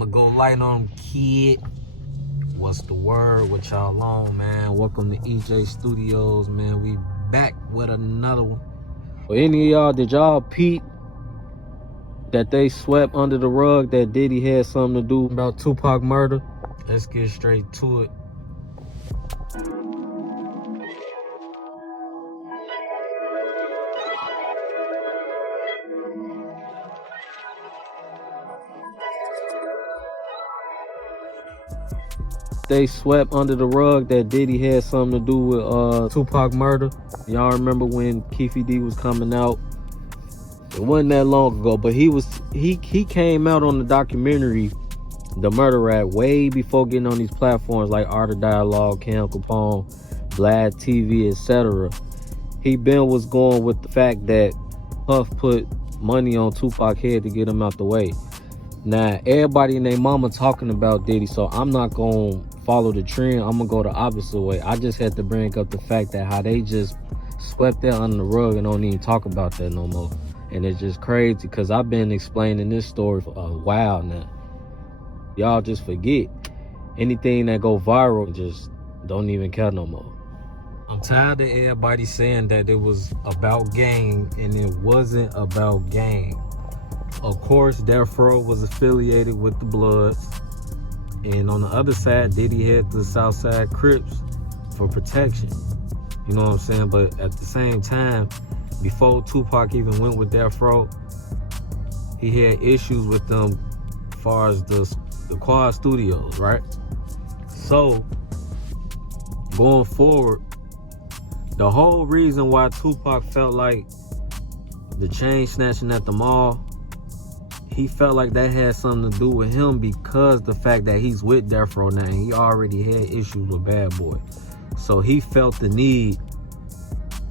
I'ma go light on kid. What's the word? What y'all on, man? Welcome to EJ Studios, man. We back with another one. For any of y'all, did y'all peep that they swept under the rug that Diddy had something to do about Tupac murder? Let's get straight to it. They swept under the rug that Diddy had something to do with Tupac murder. Y'all remember when Keefy D was coming out? It wasn't that long ago, but he came out on the documentary The Murder Rap way before getting on these platforms like Art of Dialogue, Cam Capone, Vlad TV, etc. He was going with the fact that Puff put money on Tupac's head to get him out the way. Now, everybody and their mama talking about Diddy, so I'm not going to follow the trend. I'm going to go the opposite way. I just had to bring up the fact that how they just swept that under the rug and don't even talk about that no more. And it's just crazy because I've been explaining this story for a while now. Y'all just forget. Anything that go viral just don't even care no more. I'm tired of everybody saying that it was about game, and it wasn't about game. Of course, Death Row was affiliated with the Bloods. And on the other side, Diddy had the Southside Crips for protection. You know what I'm saying? But at the same time, before Tupac even went with Death Row, he had issues with them as far as the Quad Studios, right? So, going forward, the whole reason why Tupac felt like the chain snatching at the mall, he felt like that had something to do with him because the fact that he's with Death Row now, and he already had issues with Bad Boy. So he felt the need,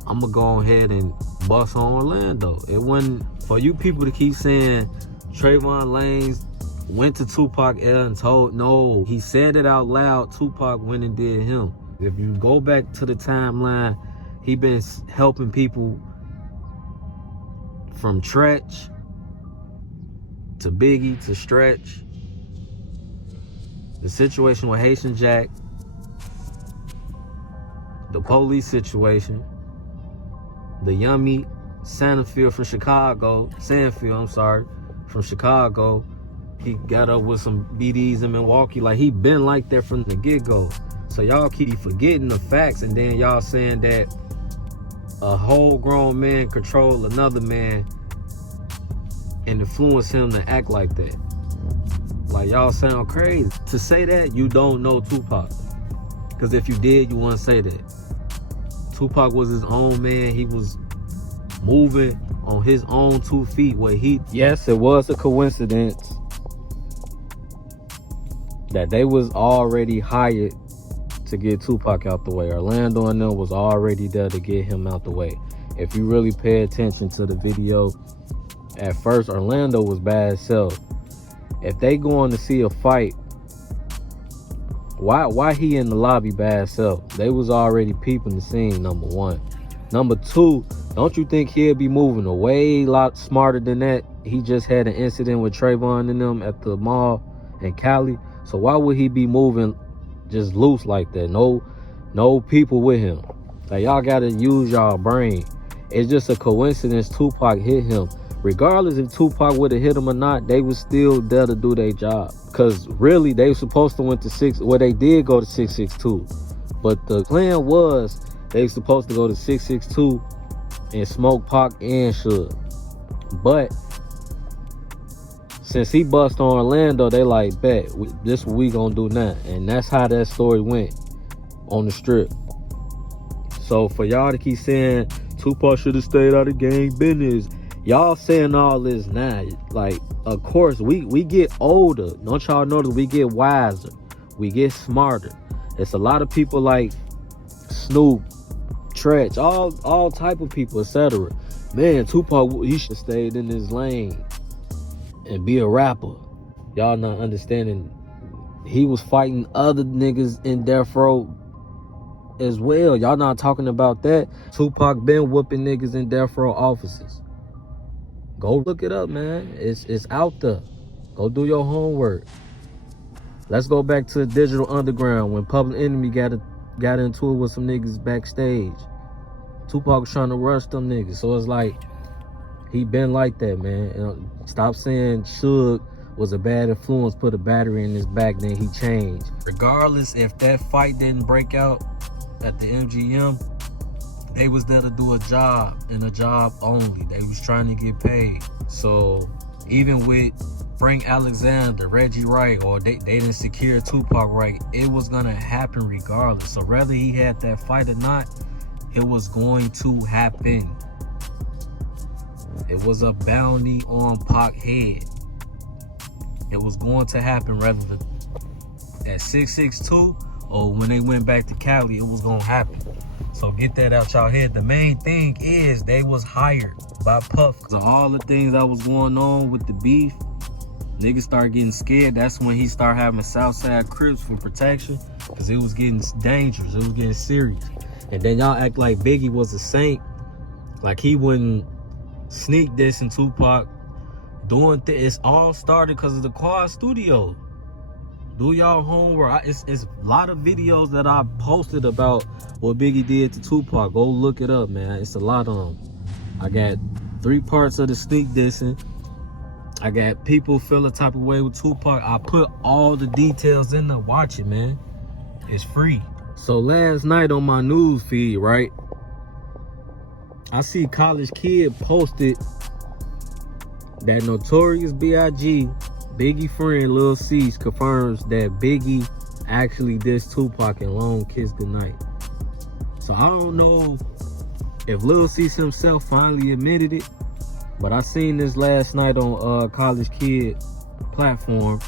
I'm going to go ahead and bust on Orlando. It wasn't for you people to keep saying Trayvon Lanes went to Tupac and told, no, he said it out loud. Tupac went and did him. If you go back to the timeline, he been helping people from Tretch to Biggie to Stretch. The situation with Haitian Jack, the police situation, the Yummy Sandfield from Chicago, from Chicago. He got up with some BDs in Milwaukee. Like, he been like that from the get-go. So y'all keep forgetting the facts, and then y'all saying that a whole grown man control another man and influence him to act like that. Like, y'all sound crazy. To say that, you don't know Tupac. Because if you did, you wouldn't say that. Tupac was his own man. He was moving on his own 2 feet where yes, it was a coincidence that they was already hired to get Tupac out the way. Orlando and them was already there to get him out the way. If you really pay attention to the video, at first Orlando was bad as hell. If they going to see a fight, why he in the lobby bad as hell? They was already peeping the scene, number one. Number two, don't you think he'll be moving a way lot smarter than that? He just had an incident with Trayvon and them at the mall in Cali. So why would he be moving just loose like that? No people with him. Like, y'all gotta use y'all brain. It's just a coincidence Tupac hit him. Regardless if Tupac would have hit him or not, they was still there to do their job. Cause really, they were supposed to went to they did go to 662. But the plan was they were supposed to go to 662 and smoke Pac and Suge. But since he bust on Orlando, they like, bet, this what we gonna do now. And that's how that story went on the strip. So for y'all to keep saying Tupac should have stayed out of gang business, y'all saying all this now. Like, of course, we get older. Don't y'all notice we get wiser? We get smarter. It's a lot of people like Snoop, Tretch, all type of people, etc. Man, Tupac, he should have stayed in his lane and be a rapper. Y'all not understanding. He was fighting other niggas in Death Row as well. Y'all not talking about that. Tupac been whooping niggas in Death Row offices. Go look it up, man. It's out there. Go do your homework. Let's go back to Digital Underground when Public Enemy got into it with some niggas backstage. Tupac was trying to rush them niggas. So it's like, he been like that, man. Stop saying Suge was a bad influence, put a battery in his back, then he changed. Regardless if that fight didn't break out at the MGM, they was there to do a job and a job only. They was trying to get paid. So even with Frank Alexander, Reggie Wright, or they didn't secure Tupac right, it was gonna happen regardless. So whether he had that fight or not, it was going to happen. It was a bounty on Pac head. It was going to happen rather than at 662 or when they went back to Cali, it was gonna happen. So get that out y'all head. The main thing is they was hired by Puff. Cause of all the things that was going on with the beef, niggas started getting scared. That's when he started having Southside Crips for protection. Cause it was getting dangerous, it was getting serious. And then y'all act like Biggie was a saint. Like he wouldn't sneak this in Tupac. Doing it's all started because of the Quad Studio. Do y'all homework. It's a lot of videos that I posted about what Biggie did to Tupac. Go look it up, man. It's a lot of them. I got 3 parts of the sneak dissing. I got people feel the type of way with Tupac. I put all the details in there. Watch it, man. It's free. So last night on my news feed, right, I see College Kid posted that Notorious B.I.G. Biggie friend Lil C confirms that Biggie actually dissed Tupac in Long Kiss Goodnight. So I don't know if Lil C himself finally admitted it, but I seen this last night on College Kid platform,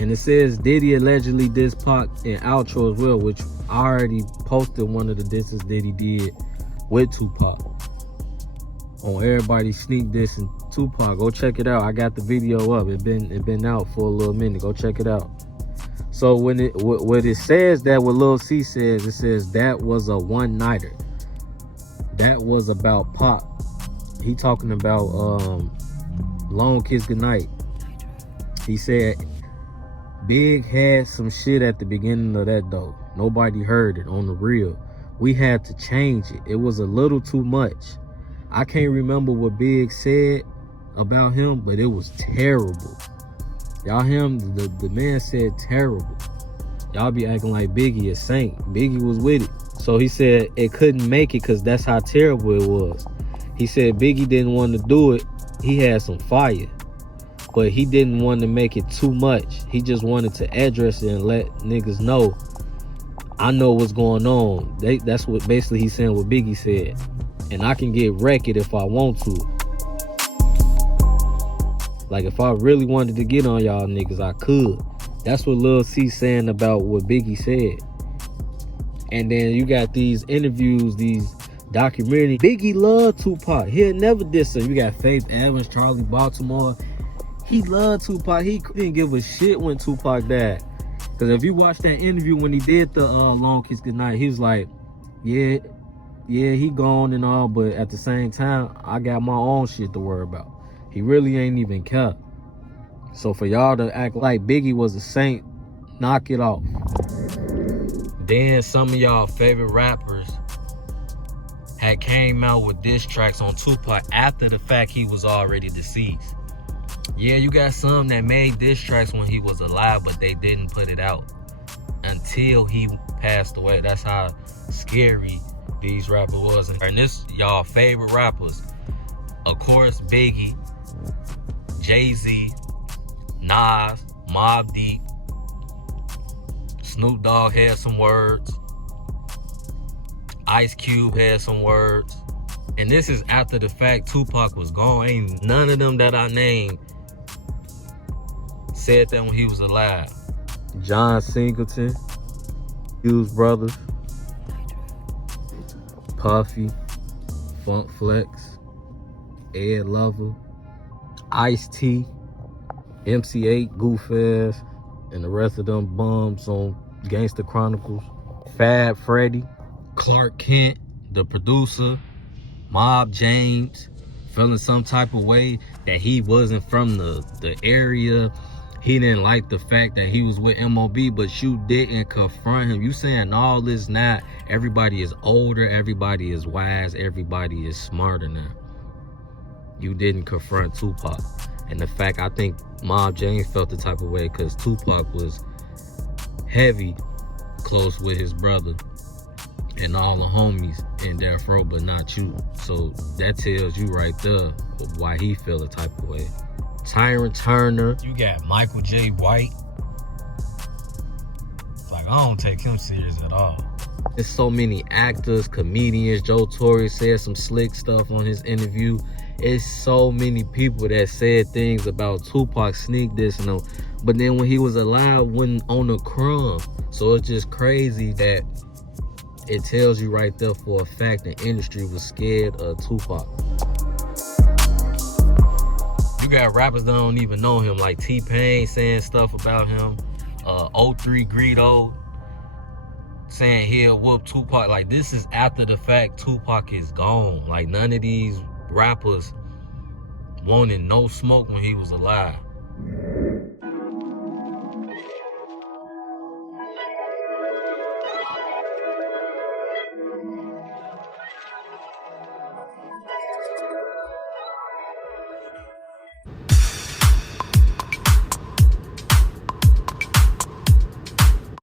and it says Diddy allegedly dissed Pac in Outro as well, which I already posted one of the disses Diddy did with Tupac on everybody sneak dissing Tupac. Go check it out. I got the video up. It been out for a little minute. Go check it out. So when what it says, that what Lil C says, it says that was a one-nighter. That was about Pac. He talking about Long Kiss Goodnight. He said Big had some shit at the beginning of that though. Nobody heard it on the real. We had to change it. It was a little too much. I can't remember what Big said about him, but it was terrible. Y'all him, the man said terrible. Y'all be acting like Biggie a saint. Biggie was with it. So he said it couldn't make it because that's how terrible it was. He said Biggie didn't want to do it. He had some fire, but he didn't want to make it too much. He just wanted to address it and let niggas know, I know what's going on. That's what basically he's saying what Biggie said. And I can get wrecked if I want to. Like if I really wanted to get on y'all niggas, I could. That's what Lil C saying about what Biggie said. And then you got these interviews, these documentaries. Biggie loved Tupac. He'll never diss him. You got Faith Evans, Charlie Baltimore. He loved Tupac. He didn't give a shit when Tupac died. Because if you watch that interview when he did the Long Kiss Goodnight, he was like, yeah, he gone and all, but at the same time, I got my own shit to worry about. He really ain't even care. So for y'all to act like Biggie was a saint, knock it off. Then some of y'all favorite rappers had came out with diss tracks on Tupac after the fact he was already deceased. Yeah, you got some that made diss tracks when he was alive, but they didn't put it out until he passed away. That's how scary these rappers was. And this y'all favorite rappers, of course, Biggie, Jay-Z, Nas, Mobb Deep, Snoop Dogg had some words, Ice Cube had some words. And this is after the fact Tupac was gone. Ain't none of them that I named said that when he was alive. John Singleton, Hughes Brothers, Puffy, Funk Flex, Ed Lover, Ice-T, MC8, Goof Ass, and the rest of them bums on Gangsta Chronicles. Fab Freddy, Clark Kent, the producer, Mob James, feeling some type of way that he wasn't from the area, he didn't like the fact that he was with MOB, but you didn't confront him. You saying all this now, everybody is older, everybody is wise, everybody is smarter now. You didn't confront Tupac. And the fact, I think Mob James felt the type of way because Tupac was heavy close with his brother and all the homies in Death Row, but not you. So that tells you right there why he feel the type of way. Tyrant Turner. You got Michael J. White. Like, I don't take him serious at all. There's so many actors, comedians. Joe Torre said some slick stuff on his interview. It's so many people that said things about Tupac sneak dissing him. But then when he was alive, wasn't on a crumb. So it's just crazy that it tells you right there for a fact the industry was scared of Tupac. You got rappers that don't even know him, like T-Pain saying stuff about him. 03 Greedo saying he'll whoop Tupac. Like, this is after the fact. Tupac is gone. Like, none of these rappers wanted no smoke when he was alive.